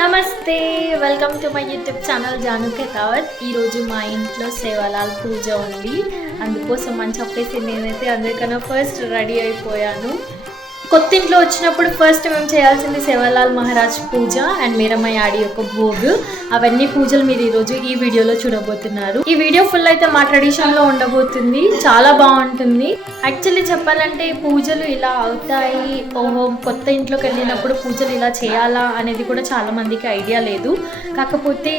నమస్తే welcome to my YouTube channel జానుకే కావత్ ఈరోజు మా ఇంట్లో సేవలాల్ పూజ ఉంది. అందుకోసం అని చెప్పేసి నేనైతే అందరికన్నా ఫస్ట్ రెడీ అయిపోయాను. కొత్త ఇంట్లో వచ్చినప్పుడు ఫస్ట్ మేము చేయాల్సింది సేవాలాల్ మహారాజ్ పూజ అండ్ మీరమ్మ ఆడి యొక్క భోగ్. అవన్నీ పూజలు మీరు ఈరోజు ఈ వీడియోలో చూడబోతున్నారు. ఈ వీడియో ఫుల్ అయితే మా ట్రెడిషన్లో ఉండబోతుంది. చాలా బాగుంటుంది. యాక్చువల్లీ చెప్పాలంటే పూజలు ఇలా అవుతాయి. ఓహో కొత్త ఇంట్లోకి వెళ్ళినప్పుడు పూజలు ఇలా చేయాలా అనేది కూడా చాలా మందికి ఐడియా లేదు. కాకపోతే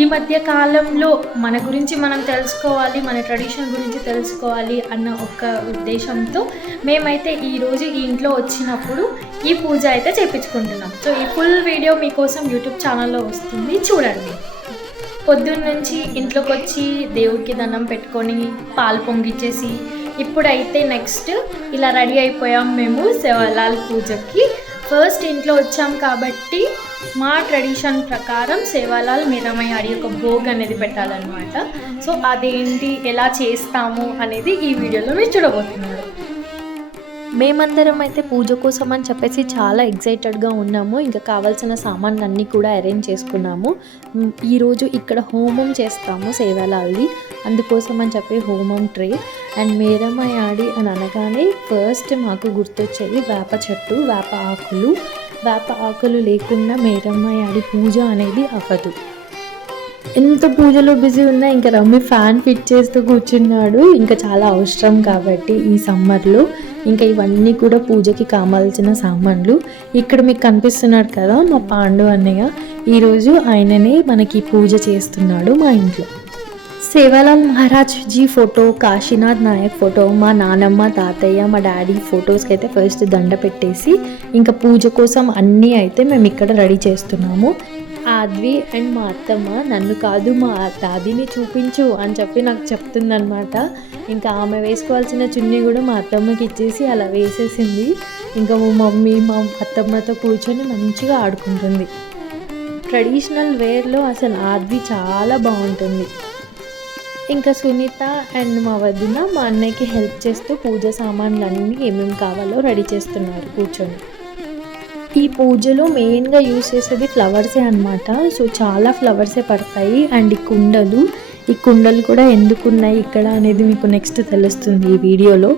ఈ మధ్య కాలంలో మన గురించి మనం తెలుసుకోవాలి మన ట్రెడిషన్ గురించి తెలుసుకోవాలి అన్న ఒక ఉద్దేశంతో మేమైతే ఈరోజు ఈ ఇంట్లో వచ్చి వచ్చినప్పుడు ఈ పూజ అయితే చేపించుకుంటున్నాం. సో ఈ ఫుల్ వీడియో మీకోసం యూట్యూబ్ ఛానల్లో వస్తుంది. చూడండి. పొద్దున్న నుంచి ఇంట్లోకి వచ్చి దేవుడికి దండం పెట్టుకొని పాలు పొంగిచ్చేసి ఇప్పుడైతే నెక్స్ట్ ఇలా రెడీ అయిపోయాం మేము శివలాల్ పూజకి. ఫస్ట్ ఇంట్లో వచ్చాం కాబట్టి మా ట్రెడిషన్ ప్రకారం సేవాలాల్ మీరమయ్య ఆడి యొక్క భోగ్ అనేది పెట్టాలన్నమాట. సో అదేంటి ఎలా చేస్తాము అనేది ఈ వీడియోలో మీరు చూడబోతున్నారు. మేమందరం అయితే పూజ కోసం అని చెప్పేసి చాలా ఎక్సైటెడ్గా ఉన్నాము. ఇంకా కావాల్సిన సామాన్లు అన్నీ కూడా అరేంజ్ చేసుకున్నాము. ఈరోజు ఇక్కడ హోమం చేస్తాము సేవలాల్ది అందుకోసం అని చెప్పి హోమం ట్రే. అండ్ మేరమ్మ ఆడి అని అనగానే ఫస్ట్ మాకు గుర్తొచ్చేది వేప చెట్టు వేప ఆకులు. వేప ఆకులు లేకుండా మేరమ్మ ఆడి పూజ అనేది అవ్వదు. ఎంత పూజలో బిజీ ఉన్నా ఇంకా రమ్మి ఫ్యాన్ ఫిట్ చేస్తూ కూర్చున్నాడు. ఇంకా చాలా అవసరం కాబట్టి ఈ సమ్మర్లో ఇంకా ఇవన్నీ కూడా పూజకి కావాల్సిన సామాన్లు. ఇక్కడ మీకు కనిపిస్తున్నాడు కదా మా పాండు అన్నయ్య. ఈరోజు ఆయననే మనకి పూజ చేస్తున్నాడు మా ఇంట్లో. సేవాలాల్ మహారాజ్ జీ ఫోటో కాశీనాథ్ నాయక్ ఫోటో మా నానమ్మ తాతయ్య మా డాడీ ఫొటోస్కి అయితే ఫస్ట్ దండ పెట్టేసి ఇంకా పూజ కోసం అన్నీ అయితే మేము ఇక్కడ రెడీ చేస్తున్నాము. ఆద్వి అండ్ మా అత్తమ్మ నన్ను కాదు మా దాదిని చూపించు అని చెప్పి నాకు చెప్తుందనమాట ఇంకా ఆమె వేసుకోవాల్సిన చున్నీ కూడా మా అత్తమ్మకి ఇచ్చేసి అలా వేసేసింది. ఇంకా మా మమ్మీ మా అత్తమ్మతో కూర్చొని మంచిగా ఆడుకుంటుంది. ట్రెడిషనల్ వేర్లో అసలు ఆద్వి చాలా బాగుంటుంది. ఇంకా సునీత అండ్ మా వదిన మా అన్నయ్యకి హెల్ప్ చేస్తూ పూజ సామాన్లు అన్నీ ఏమేమి కావాలో రెడీ చేస్తున్నారు. కూర్చొని ఈ పూజలో మెయిన్గా యూస్ చేసేది ఫ్లవర్సే అనమాట సో చాలా ఫ్లవర్సే పడతాయి. అండ్ ఈ కుండలు ఈ కుండలు కూడా ఎందుకు ఉన్నాయి ఇక్కడ అనేది మీకు నెక్స్ట్ తెలుస్తుంది ఈ వీడియోలో.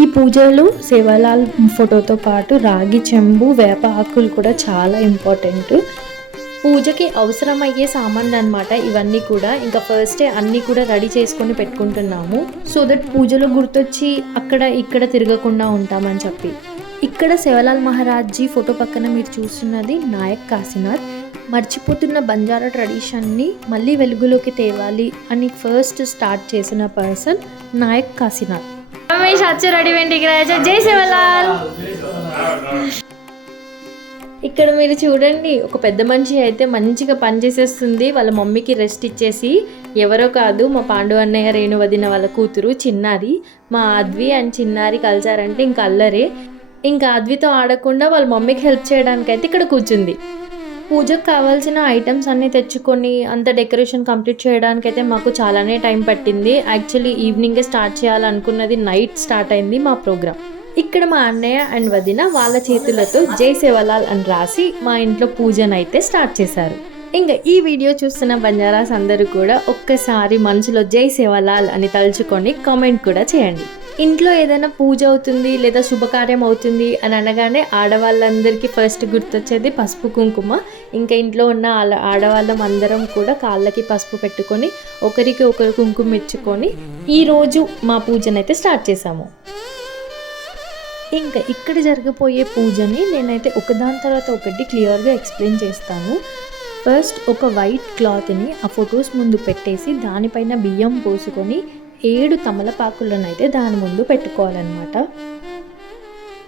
ఈ పూజలో శివలాల్ ఫోటోతో పాటు రాగి చెంబు వేప ఆకులు కూడా చాలా ఇంపార్టెంట్ పూజకి అవసరమయ్యే సామాన్లు అనమాట ఇవన్నీ కూడా. ఇంకా ఫస్టే అన్నీ కూడా రెడీ చేసుకొని పెట్టుకుంటున్నాము. సో దట్ పూజలో గుర్తొచ్చి అక్కడ ఇక్కడ తిరగకుండా ఉంటామని చెప్పి. ఇక్కడ శివలాల్ మహారాజ్జీ ఫోటో పక్కన మీరు చూస్తున్నది నాయక్ కాశీనాథ్. మర్చిపోతున్న బంజారా ట్రెడిషన్ని మళ్ళీ వెలుగులోకి తేవాలి అని ఫస్ట్ స్టార్ట్ చేసిన పర్సన్ నాయక్ కాశీనాథ్. రమేష్ వెంటికి జై శివలాల్! ఇక్కడ మీరు చూడండి ఒక పెద్ద మనిషి అయితే మంచిగా పనిచేసేస్తుంది వాళ్ళ మమ్మీకి రెస్ట్ ఇచ్చేసి ఎవరో కాదు మా పాండు అన్నయ్య రేణు వదిన వాళ్ళ కూతురు చిన్నారి. మా అద్వి అండ్ చిన్నారి కలిసారంటే ఇంకా అల్లరే. ఇంకా అద్వితో ఆడకుండా వాళ్ళ మమ్మీకి హెల్ప్ చేయడానికి అయితే ఇక్కడ కూర్చుంది. పూజకు కావాల్సిన ఐటమ్స్ అన్నీ తెచ్చుకొని అంత డెకరేషన్ కంప్లీట్ చేయడానికి అయితే మాకు చాలానే టైం పట్టింది. యాక్చువల్లీ ఈవినింగే స్టార్ట్ చేయాలనుకున్నది నైట్ స్టార్ట్ అయింది మా ప్రోగ్రామ్ ఇక్కడ మా అన్నయ్య అండ్ వదిన వాళ్ళ చేతులతో జై సేవలాల్ అని రాసి మా ఇంట్లో పూజనైతే స్టార్ట్ చేశారు. ఇంకా ఈ వీడియో చూస్తున్న బంజారాస్ అందరూ కూడా ఒక్కసారి మనసులో జై సేవలాల్ అని తలుచుకొని కామెంట్ కూడా చేయండి. ఇంట్లో ఏదైనా పూజ అవుతుంది లేదా శుభకార్యం అవుతుంది అని అనగానే ఆడవాళ్ళందరికీ ఫస్ట్ గుర్తొచ్చేది పసుపు కుంకుమ. ఇంకా ఇంట్లో ఉన్న ఆడవాళ్ళం అందరం కూడా కాళ్ళకి పసుపు పెట్టుకొని ఒకరికి ఒకరు కుంకుమ ఇచ్చుకొని ఈరోజు మా పూజనైతే స్టార్ట్ చేసాము ఇంకా ఇక్కడ జరగబోయే పూజని నేనైతే ఒకదాని తర్వాత ఒకటి క్లియర్గా ఎక్స్ప్లెయిన్ చేస్తాను. ఫస్ట్ ఒక వైట్ క్లాత్ని ఆ ఫొటోస్ ముందు పెట్టేసి దానిపైన బియ్యం పోసుకొని ఏడు తమలపాకులను అయితే దాని ముందు పెట్టుకోవాలన్నమాట.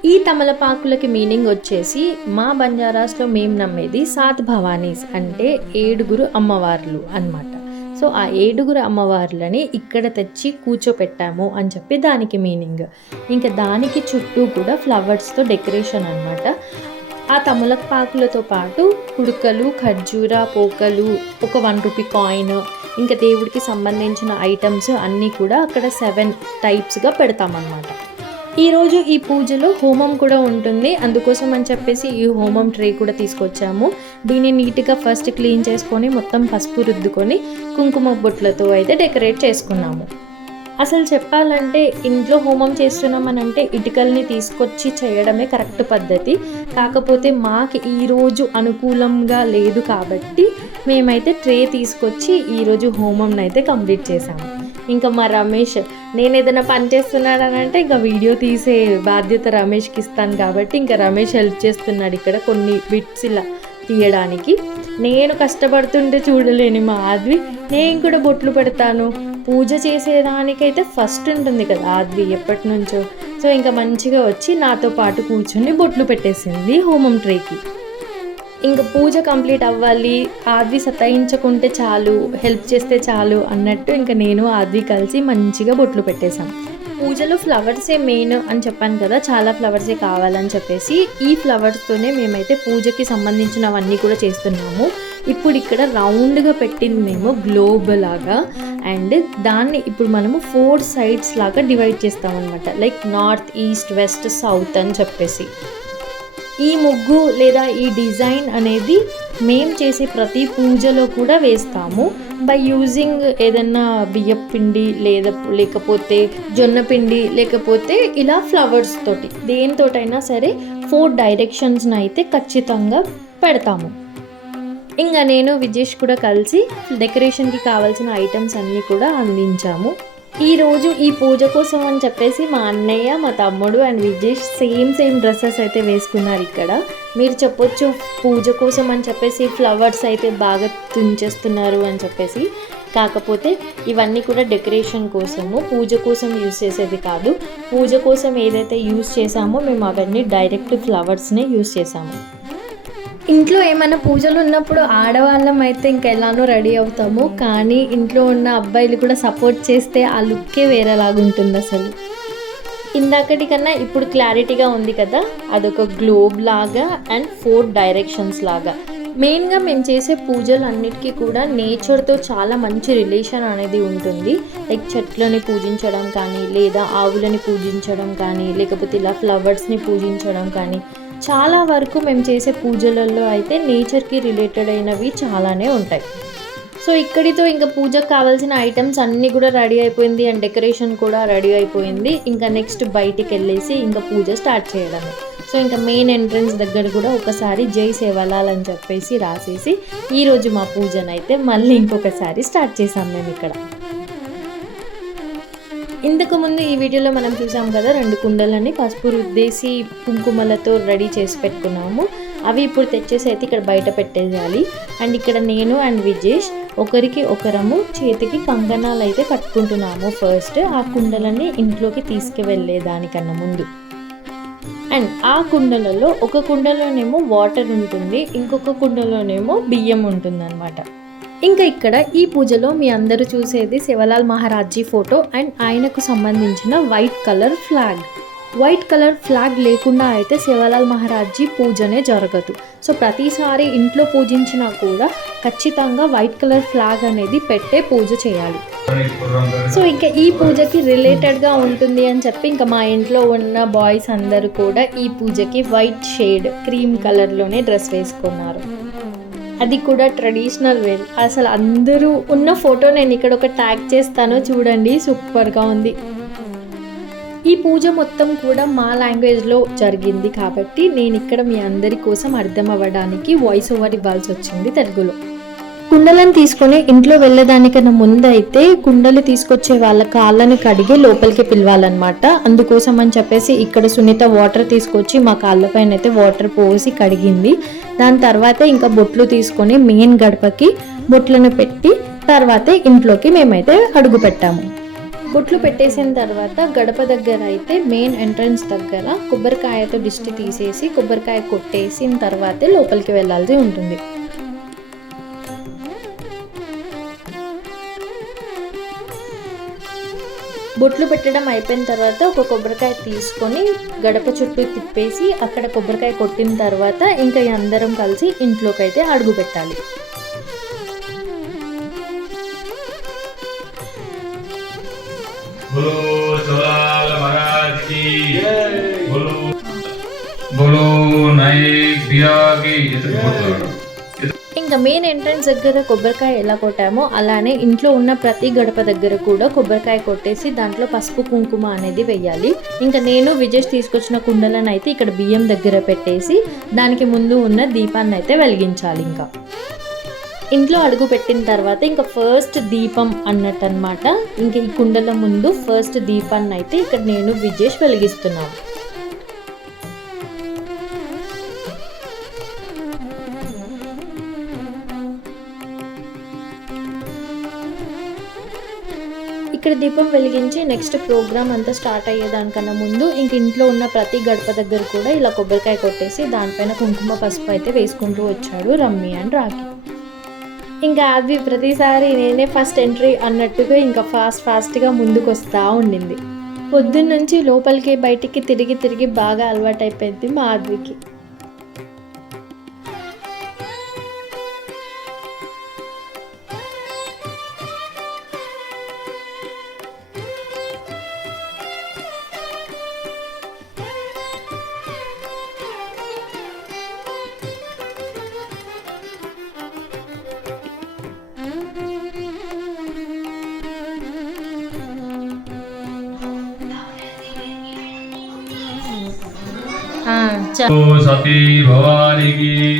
ఈ తమలపాకులకి మీనింగ్ వచ్చేసి మా బంజారాస్లో మేము నమ్మేది సాత్ భవానీస్ అంటే ఏడుగురు అమ్మవార్లు అన్నమాట. సో ఆ ఏడుగురు అమ్మవార్లని ఇక్కడ తెచ్చి కూర్చోపెట్టాము అని చెప్పి దానికి మీనింగ్. ఇంకా దానికి చుట్టూ కూడా ఫ్లవర్స్తో డెకరేషన్ అనమాట ఆ తమలపాకులతో పాటు కుడుకలు ఖర్జూర పోకలు ఒక వన్ రూపీ కాయిన్ ఇంకా దేవుడికి సంబంధించిన ఐటమ్స్ అన్నీ కూడా అక్కడ సెవెన్ టైప్స్గా పెడతామన్నమాట. ఈరోజు ఈ పూజలో హోమం కూడా ఉంటుంది. అందుకోసం అని చెప్పేసి ఈ హోమం ట్రే కూడా తీసుకొచ్చాము. దీన్ని నీట్గా ఫస్ట్ క్లీన్ చేసుకొని మొత్తం పసుపు రుద్దుకొని కుంకుమ బొట్లతో అయితే డెకరేట్ చేసుకున్నాము. అసలు చెప్పాలంటే ఇంట్లో హోమం చేస్తున్నామనంటే ఇటుకల్ని తీసుకొచ్చి చేయడమే కరెక్ట్ పద్ధతి. కాకపోతే మాకు ఈరోజు అనుకూలంగా లేదు కాబట్టి మేమైతే ట్రే తీసుకొచ్చి ఈరోజు హోమంని అయితే కంప్లీట్ చేసాము ఇంకా మా రమేష్ నేను ఏదైనా పని చేస్తున్నాడనంటే ఇంకా వీడియో తీసే బాధ్యత రమేష్కి ఇస్తాను కాబట్టి ఇంకా రమేష్ హెల్ప్ చేస్తున్నాడు ఇక్కడ కొన్ని బిట్స్ ఇలా తీయడానికి. నేను కష్టపడుతుంటే చూడలేని మా ఆద్వి నేను కూడా బొట్లు పెడతాను. పూజ చేసేదానికైతే ఫస్ట్ ఉంటుంది కదా ఆద్వి ఎప్పటి నుంచో. సో ఇంకా మంచిగా వచ్చి నాతో పాటు కూర్చొని బొట్లు పెట్టేసింది హోమం ట్రేకి. ఇంకా పూజ కంప్లీట్ అవ్వాలి ఆద్వి సతాయించకుంటే చాలు హెల్ప్ చేస్తే చాలు అన్నట్టు ఇంకా నేను ఆద్వి కలిసి మంచిగా బొట్లు పెట్టేశాం. పూజలో ఫ్లవర్సే మెయిన్ అని చెప్పాను కదా చాలా ఫ్లవర్సే కావాలని చెప్పేసి ఈ ఫ్లవర్స్తోనే మేమైతే పూజకి సంబంధించినవన్నీ కూడా చేస్తున్నాము. ఇప్పుడు ఇక్కడ రౌండ్గా పెట్టింది మేము గ్లోబ్ లాగా. అండ్ దాన్ని ఇప్పుడు మనము ఫోర్ సైడ్స్ లాగా డివైడ్ చేస్తాం అనమాట like north east west south అని చెప్పేసి. ఈ ముగ్గు లేదా ఈ డిజైన్ అనేది మేం చేసే ప్రతి పూజలో కూడా వేస్తాము. బై యూజింగ్ ఏదన్నా బియ్యం పిండి లేదా లేకపోతే జొన్న పిండి లేకపోతే ఇలా ఫ్లవర్స్ తోటి. దేనితోటైనా సరే ఫోర్ డైరెక్షన్స్ని అయితే ఖచ్చితంగా పెడతాము. ఇంకా నేను విజేష్ కూడా కలిసి డెకరేషన్కి కావాల్సిన ఐటమ్స్ అన్నీ కూడా అందించాము. ఈరోజు ఈ పూజ కోసం అని చెప్పేసి మా అన్నయ్య మా తమ్ముడు and Vijesh same same dresses అయితే వేసుకున్నారు ఇక్కడ. మీరు చెప్పొచ్చు పూజ కోసం అని చెప్పేసి ఫ్లవర్స్ అయితే బాగా తుంచేస్తున్నారు అని చెప్పేసి. కాకపోతే ఇవన్నీ కూడా డెకరేషన్ కోసము పూజ కోసం యూస్ చేసేది కాదు. పూజ కోసం ఏదైతే యూస్ చేసామో మేము అవన్నీ డైరెక్ట్ ఫ్లవర్స్నే యూస్ చేసాము ఇంట్లో ఏమైనా పూజలు ఉన్నప్పుడు ఆడవాళ్ళం అయితే ఇంకా ఎలానో రెడీ అవుతాము. కానీ ఇంట్లో ఉన్న అబ్బాయిలు కూడా సపోర్ట్ చేస్తే ఆ లుక్కే వేరేలాగుంటుంది అసలు. ఇందాకటి కన్నా ఇప్పుడు క్లారిటీగా ఉంది కదా అదొక గ్లోబ్ లాగా అండ్ ఫోర్ డైరెక్షన్స్ లాగా. మెయిన్గా మేము చేసే పూజలు అన్నిటికీ కూడా నేచర్తో చాలా మంచి రిలేషన్ అనేది ఉంటుంది. లైక్ చెట్లని పూజించడం కానీ లేదా ఆవులని పూజించడం కానీ లేకపోతే ఇలా ఫ్లవర్స్ని పూజించడం కానీ చాలా వరకు మేము చేసే పూజలలో అయితే నేచర్కి రిలేటెడ్ అయినవి చాలానే ఉంటాయి. సో ఇక్కడితో ఇంకా పూజకు కావాల్సిన ఐటమ్స్ అన్నీ కూడా రెడీ అయిపోయింది అండ్ డెకరేషన్ కూడా రెడీ అయిపోయింది. ఇంకా నెక్స్ట్ బయటికి వెళ్ళేసి ఇంకా పూజ స్టార్ట్ చేయడమే. సో ఇంకా మెయిన్ ఎంట్రన్స్ దగ్గర కూడా ఒకసారి జై సేవలాలని చెప్పేసి రాసేసి ఈరోజు మా పూజనైతే మళ్ళీ ఇంకొకసారి స్టార్ట్ చేసాం మేము ఇక్కడ. ఇంతకు ముందు ఈ వీడియోలో మనం చూసాం కదా రెండు కుండలని పసుపు రుద్దేసి కుంకుమలతో రెడీ చేసి పెట్టుకున్నాము. అవి ఇప్పుడు తెచ్చేసి అయితే ఇక్కడ బయట పెట్టేయాలి. అండ్ ఇక్కడ నేను అండ్ విజేష్ ఒకరికి ఒకరము చేతికి కంకణాలు అయితే కట్టుకుంటున్నాము ఫస్ట్. ఆ కుండలని ఇంట్లోకి తీసుకువెళ్ళే దానికన్నా ముందు. అండ్ ఆ కుండలలో ఒక కుండలోనేమో వాటర్ ఉంటుంది ఇంకొక కుండలోనేమో బియ్యం ఉంటుంది ఇంకా ఇక్కడ ఈ పూజలో మీ అందరూ చూసేది శివలాల్ మహారాజ్జీ ఫోటో అండ్ ఆయనకు సంబంధించిన white colour flag. White colour flag లేకుండా అయితే శివలాల్ మహారాజ్జీ పూజనే జరగదు. సో ప్రతిసారి ఇంట్లో పూజించినా కూడా ఖచ్చితంగా వైట్ కలర్ ఫ్లాగ్ అనేది పెట్టే పూజ చేయాలి. సో ఇంకా ఈ పూజకి రిలేటెడ్గా ఉంటుంది అని చెప్పి ఇంకా మా ఇంట్లో ఉన్న బాయ్స్ అందరూ కూడా ఈ పూజకి వైట్ షేడ్ క్రీమ్ కలర్లోనే డ్రెస్ వేసుకున్నారు. అది కూడా ట్రెడిషనల్ వేర్ అసలు అందరూ ఉన్న ఫోటో నేను ఇక్కడ ఒక ట్యాగ్ చేస్తాను చూడండి సూపర్గా ఉంది. ఈ పూజ మొత్తం కూడా మా లాంగ్వేజ్లో జరిగింది కాబట్టి నేను ఇక్కడ మీ అందరి కోసం అర్థం అవ్వడానికి వాయిస్ ఓవర్ ఇవ్వాల్సి వచ్చింది తెలుగులో. కుండలను తీసుకొని ఇంట్లో వెళ్ళేదానికన్నా ముందైతే కుండలు తీసుకొచ్చే వాళ్ళ కాళ్ళని కడిగి లోపలికి పిలవాలన్నమాట. అందుకోసం అని చెప్పేసి ఇక్కడ సునీత వాటర్ తీసుకొచ్చి మా కాళ్ళపైన అయితే వాటర్ పోసి కడిగింది. దాని తర్వాత ఇంకా బొట్లు తీసుకొని మెయిన్ గడపకి బొట్లను పెట్టి తర్వాతే ఇంట్లోకి మేమైతే అడుగు పెట్టాము. బొట్లు పెట్టేసిన తర్వాత గడప దగ్గర అయితే మెయిన్ ఎంట్రన్స్ దగ్గర కొబ్బరికాయతో దిష్టి తీసేసి కొబ్బరికాయ కొట్టేసిన తర్వాతే లోపలికి వెళ్ళాల్సి ఉంటుంది. బొట్లు పెట్టడం అయిపోయిన తర్వాత ఒక కొబ్బరికాయ తీసుకొని గడప చుట్టూ తిప్పేసి అక్కడ కొబ్బరికాయ కొట్టిన తర్వాత ఇంకా ఈ అందరం కలిసి ఇంట్లోకి అయితే అడుగు పెట్టాలి बोलो सवाल महाराज की बोलो बोलो नायक दिया की इधर बोलो ఇంకా మెయిన్ ఎంట్రన్స్ దగ్గర కొబ్బరికాయ ఎలా కొట్టామో అలానే ఇంట్లో ఉన్న ప్రతి గడప దగ్గర కూడా కొబ్బరికాయ కొట్టేసి దాంట్లో పసుపు కుంకుమ అనేది వెయ్యాలి ఇంకా నేను విజేష్ తీసుకొచ్చిన కుండలను అయితే ఇక్కడ బియ్యం దగ్గర పెట్టేసి దానికి ముందు ఉన్న దీపాన్ని అయితే వెలిగించాలి ఇంకా. ఇంట్లో అడుగు పెట్టిన తర్వాత ఇంకా ఫస్ట్ దీపం అన్నట్టు అనమాట ఇంకా ఈ కుండల ముందు ఫస్ట్ దీపాన్ని అయితే ఇక్కడ నేను విజేష్ వెలిగిస్తున్నాను. ఇక్కడ దీపం వెలిగించి నెక్స్ట్ ప్రోగ్రామ్ అంతా స్టార్ట్ అయ్యేదానికన్నా ముందు ఇంక ఇంట్లో ఉన్న ప్రతి గడప దగ్గర కూడా ఇలా కొబ్బరికాయ కొట్టేసి దానిపైన కుంకుమ పసుపు అయితే వేసుకుంటూ వచ్చాడు రమ్మి అండ్ రాఖీ. ఇంకా అది ప్రతిసారి నేనే ఫస్ట్ ఎంట్రీ అన్నట్టుగా ఇంకా ఫాస్ట్ ఫాస్ట్గా ముందుకు వస్తూ ఉండింది. పొద్దున్న నుంచి లోపలికి బయటికి తిరిగి తిరిగి బాగా అలవాటైపోయింది మా ఆద్వికి.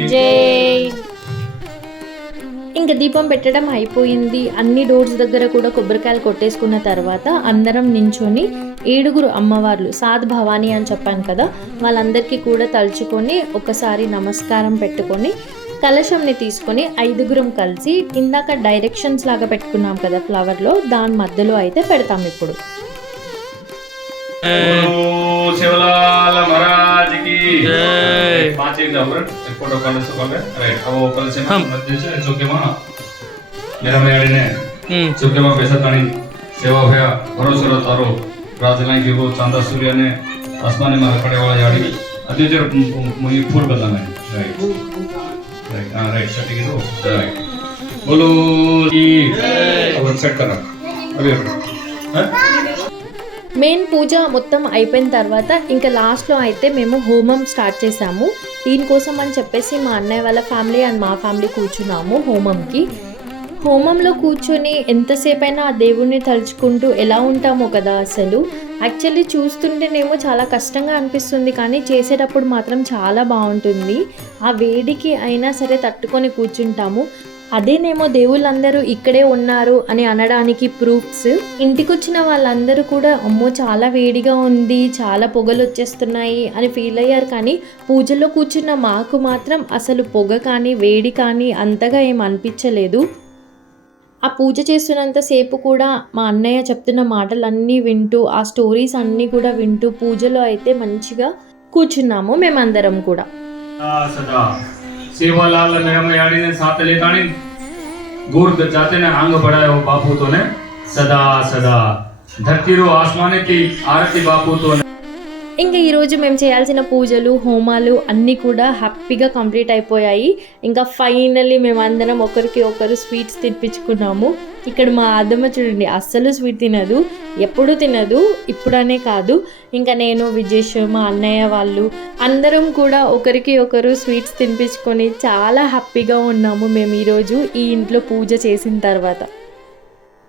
జై ఇంకా దీపం పెట్టడం అయిపోయింది. అన్ని డోర్స్ దగ్గర కూడా కొబ్బరికాయలు కొట్టేసుకున్న తర్వాత అందరం నించొని ఏడుగురు అమ్మవార్లు సాద్ భవానీ అని చెప్పాను కదా వాళ్ళందరికీ కూడా తలుచుకొని ఒకసారి నమస్కారం పెట్టుకొని కలశంని తీసుకొని ఐదుగురం కలిసి ఇందాక డైరెక్షన్స్ లాగా పెట్టుకున్నాం కదా ఫ్లవర్లో దాని మధ్యలో అయితే పెడతాం ఇప్పుడు. शिवलाल महाराज की पाँच एक नंबर एक फ़ोटो कॉल से कॉल राइट अब वो कल से मध्य से चौके माँ मेरा मैं आड़े ने चौके माँ पैसा ताणी सेवा भया भरोसे रो तारो राजलाई की वो चांदा सूर्य ने आसमान में पड़े वाला याड़ी अति देर मुझे फूल बताना है राइट राइट हाँ राइट सटी की राइट बोलो की अब सेट करा अभी अभी हैं మెయిన్ పూజ మొత్తం అయిపోయిన తర్వాత ఇంకా లాస్ట్లో అయితే మేము హోమం స్టార్ట్ చేసాము దీనికోసం అని చెప్పేసి మా అన్నయ్య వాళ్ళ ఫ్యామిలీ అండ్ మా ఫ్యామిలీ కూర్చున్నాము హోమంకి. హోమంలో కూర్చొని ఎంతసేపైనా ఆ దేవుణ్ణి తలుచుకుంటూ ఎలా ఉంటామో కదా అసలు. యాక్చువల్లీ చూస్తుంటేనేమో చాలా కష్టంగా అనిపిస్తుంది కానీ చేసేటప్పుడు మాత్రం చాలా బాగుంటుంది. ఆ వేడికి అయినా సరే తట్టుకొని కూర్చుంటాము. అదేనేమో దేవుళ్ళందరూ ఇక్కడే ఉన్నారు అని అనడానికి ప్రూఫ్స్. ఇంటికొచ్చిన వాళ్ళందరూ కూడా అమ్మో చాలా వేడిగా ఉంది చాలా పొగలు వచ్చేస్తున్నాయి అని ఫీల్ అయ్యారు. కానీ పూజలో కూర్చున్న మాకు మాత్రం అసలు పొగ కానీ వేడి కానీ అంతగా ఏం అనిపించలేదు. ఆ పూజ చేస్తున్నంత సేపు కూడా మా అన్నయ్య చెప్తున్న మాటలన్నీ వింటూ ఆ స్టోరీస్ అన్నీ కూడా వింటూ పూజలో అయితే మంచిగా కూర్చున్నాము మేమందరం కూడా. सदा सदा सेवालाल मेरा मयाड़ी ने साथ ले ताणी दूर जाते ने आंग बढ़ाए हो बापू तो ने ఇంకా ఈరోజు మేము చేయాల్సిన పూజలు హోమాలు అన్నీ కూడా హ్యాపీగా కంప్లీట్ అయిపోయాయి. ఇంకా ఫైనల్లీ మేమందరం ఒకరికి ఒకరు స్వీట్స్ తినిపించుకున్నాము. ఇక్కడ మా ఆదమ్మ చూడండి అస్సలు స్వీట్ తినదు ఎప్పుడు తినదు ఇప్పుడనే కాదు. ఇంకా నేను విజేష్ మా అన్నయ్య వాళ్ళు అందరం కూడా ఒకరికి ఒకరు స్వీట్స్ తినిపించుకొని చాలా హ్యాపీగా ఉన్నాము మేము ఈరోజు ఈ ఇంట్లో పూజ చేసిన తర్వాత.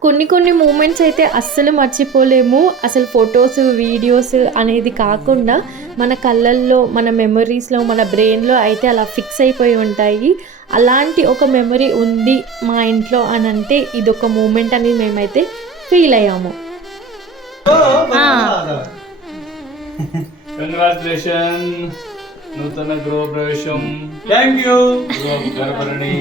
కొన్ని కొన్ని మూమెంట్స్ అయితే అస్సలు మర్చిపోలేము. అసలు ఫొటోస్ వీడియోస్ అనేది కాకుండా మన కళ్ళల్లో మన మెమరీస్లో మన బ్రెయిన్లో అయితే అలా ఫిక్స్ అయిపోయి ఉంటాయి. అలాంటి ఒక మెమరీ ఉంది మా ఇంట్లో అని అంటే ఇది ఒక మూమెంట్ అనేది మేమైతే ఫీల్ అయ్యాము. నూతన గృహ ప్రవేశం థ్యాంక్ యూ గర్భరణి.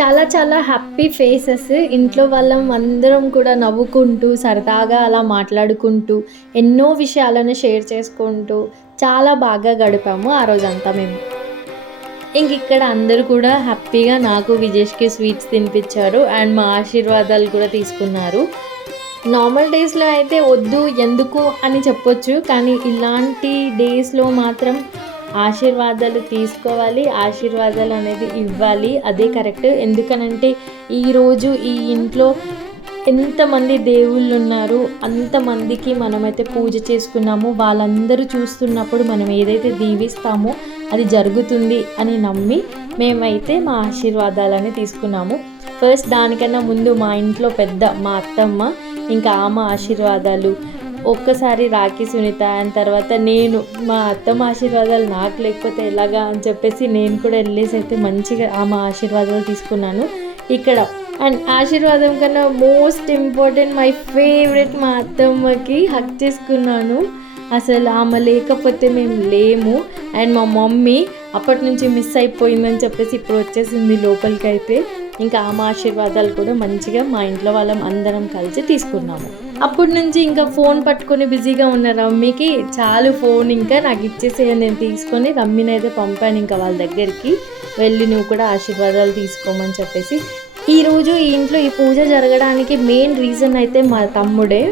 చాలా చాలా హ్యాపీ ఫేసెస్ ఇంట్లో వాళ్ళం అందరం కూడా నవ్వుకుంటూ సరదాగా అలా మాట్లాడుకుంటూ ఎన్నో విషయాలను షేర్ చేసుకుంటూ చాలా బాగా గడిపాము ఆ రోజంతా మేము. ఇంక ఇక్కడ అందరూ కూడా హ్యాపీగా నాకు విజేష్కి స్వీట్స్ తినిపించారు అండ్ మా ఆశీర్వాదాలు కూడా తీసుకున్నారు. నార్మల్ డేస్లో అయితే వద్దు ఎందుకు అని చెప్పొచ్చు కానీ ఇలాంటి డేస్లో మాత్రం ఆశీర్వాదాలు తీసుకోవాలి ఆశీర్వాదాలు అనేది ఇవ్వాలి. అదే కరెక్ట్. ఎందుకనంటే ఈరోజు ఈ ఇంట్లో ఎంతమంది దేవుళ్ళు ఉన్నారు అంతమందికి మనమైతే పూజ చేసుకున్నాము. వాళ్ళందరూ చూస్తున్నప్పుడు మనం ఏదైతే దీవిస్తామో అది జరుగుతుంది అని నమ్మి మేమైతే మా ఆశీర్వాదాలని తీసుకున్నాము. ఫస్ట్ దానికన్నా ముందు మా ఇంట్లో పెద్ద మా అత్తమ్మ ఇంకా ఆమె ఆశీర్వాదాలు ఒక్కసారి రాఖీ సునీత అండ్ తర్వాత నేను మా అత్తమ్మ ఆశీర్వాదాలు నాకు లేకపోతే ఎలాగా అని చెప్పేసి నేను కూడా వెళ్ళేసి అయితే మంచిగా ఆమె ఆశీర్వాదాలు తీసుకున్నాను ఇక్కడ. అండ్ ఆశీర్వాదం కన్నా మోస్ట్ ఇంపార్టెంట్ మై ఫేవరెట్ మా అత్తమ్మకి హక్ చేసుకున్నాను. అసలు ఆమె లేకపోతే మేము లేము. అండ్ మా మమ్మీ అప్పటి నుంచి మిస్ అయిపోయిందని చెప్పేసి ఇప్పుడు వచ్చేసింది లోపలికి అయితే ఇంకా ఆమె ఆశీర్వాదాలు కూడా మంచిగా మా ఇంట్లో వాళ్ళం అందరం కలిసి తీసుకున్నాము. అప్పటి నుంచి ఇంకా ఫోన్ పట్టుకొని బిజీగా ఉన్న రమ్మికి చాలు ఫోన్ ఇంకా నాకు ఇచ్చేసే నేను తీసుకొని రమ్మిని అయితే పంపాను ఇంకా వాళ్ళ దగ్గరికి. వెళ్ళి నువ్వు కూడా ఆశీర్వాదాలు తీసుకోమని చెప్పేసి. ఈరోజు ఈ ఇంట్లో ఈ పూజ జరగడానికి మెయిన్ రీజన్ అయితే మా తమ్ముడే.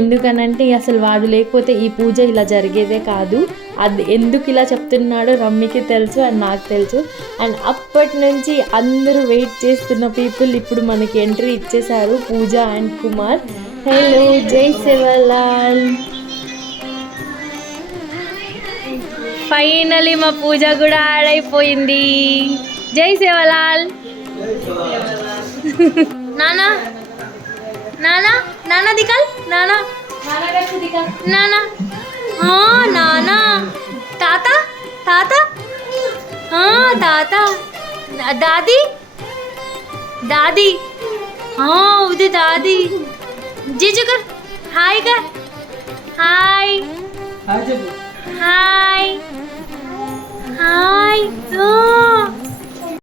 ఎందుకనంటే అసలు వాడు లేకపోతే ఈ పూజ ఇలా జరిగేదే కాదు. అది ఎందుకు ఇలా చెప్తున్నాడో రమ్మికి తెలుసు అండ్ నాకు తెలుసు. అండ్ అప్పటి నుంచి అందరూ వెయిట్ చేస్తున్న పీపుల్ ఇప్పుడు మనకి ఎంట్రీ ఇచ్చేశారు పూజ అండ్ కుమార్. హలో జై శివలాల్. ఫైనలీ మా పూజ కూడా ఆడైపోయింది. జై శివలాల్. నానా నానా నానా దికల్ నానా. నానా ఆ నానా. తాత తాత. తాత. దాది? దాది. ఉది దాది. जीजू कर हाय कर। हाय। हाय। हाय। ओ।